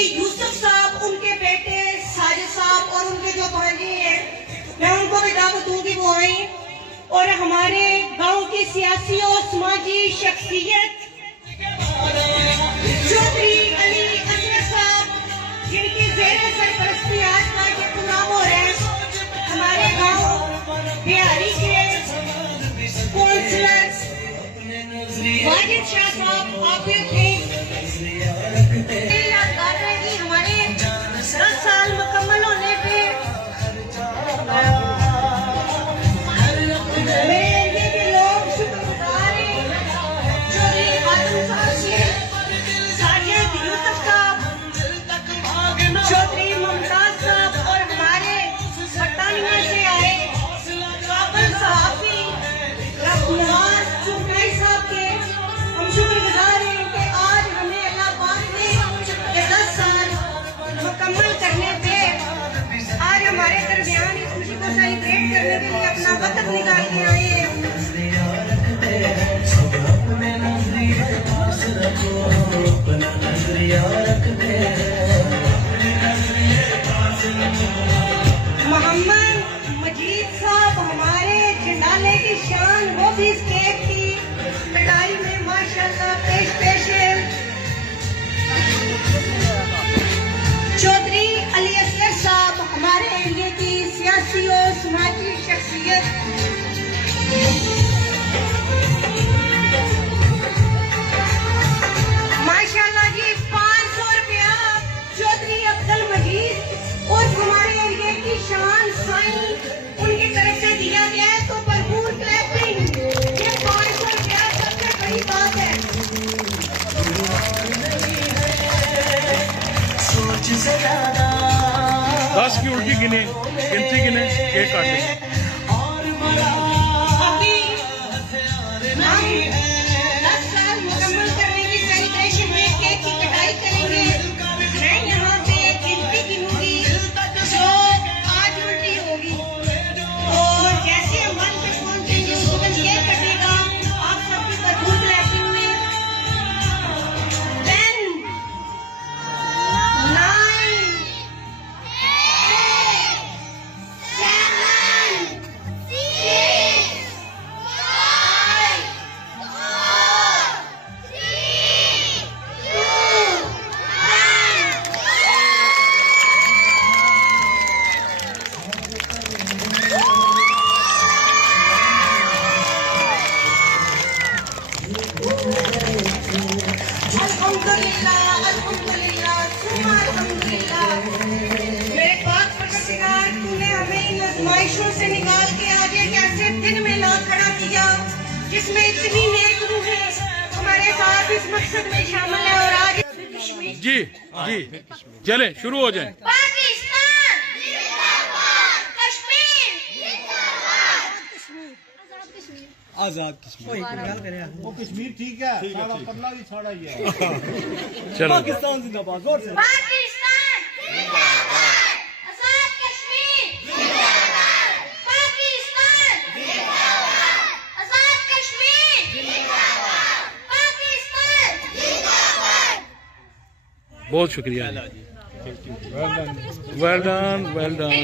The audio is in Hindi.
यूसुफ साहब, उनके बेटे साजिद साहब और उनके जो भांजे हैं, मैं उनको भी दावत दूंगी वो आए। और हमारे गांव की सियासी और समाजी शख्सियत चौधरी अली असगर साहब, जिनकी जेर सरपरस्ती आज का ये चुनाव हो रहा है, हमारे गांव बिहारी के काउंसलर वाजिद शाह साहब, आप भी याद कर रहे हैं कि हमारे 10 साल मुकम्मल होने पे अपना वक्त निकाल के आए हैं। मोहम्मद मजीद साहब, हमारे झंडाले की शान, वो भी स्टेट की लड़ाई में माशाल्लाह पेश है। चौधरी अली असगर साहब, हमारे एरिया की सियासी और समाजी शख्सियत। माशाल्लाह जी, 500 रुपया चौधरी अब्दुल मजीद और हमारे एरिया की शान साईं, उनकी तरफ से दिया गया है, तो भरपूर क्लैपिंग। ये 500 रुपया सबसे बड़ी बात है। सोच से ज्यादा 10 की उल्टी गिनती गिने, केक काटे। अभी हम 10 साल मुकम्मल करने की सेलिब्रेशन में केक की कटाई करेंगे। मैं यहाँ पे गिनती गिनूंगी, जो आज उल्टी होगी, और जैसे हम 1 पे पहुंचेंगे उसको केक कटेगा। आप सबकी भरपूर क्लैपिंग में 10, 9, अल्हम्दुलिल्लाह। मेरे पाक परवरदिगार, तूने हमें इन आज़माइशों से निकाल के आज एक ऐसे दिन में ला खड़ा किया जिसमें इतनी नेक रूहें हमारे साथ इस मकसद में शामिल है। और आज जी चले शुरू हो जाए। पाकिस्तान कश्मीर आजाद कश्मीर, वो कश्मीर ठीक है, सारा पतला भी छाड़ा ही है। चलो पाकिस्तान जिंदाबाद, जोर से पाकिस्तान जिंदाबाद, आजाद कश्मीर जिंदाबाद, पाकिस्तान जिंदाबाद, आजाद कश्मीर जिंदाबाद, पाकिस्तान जिंदाबाद। बहुत शुक्रिया। Well done.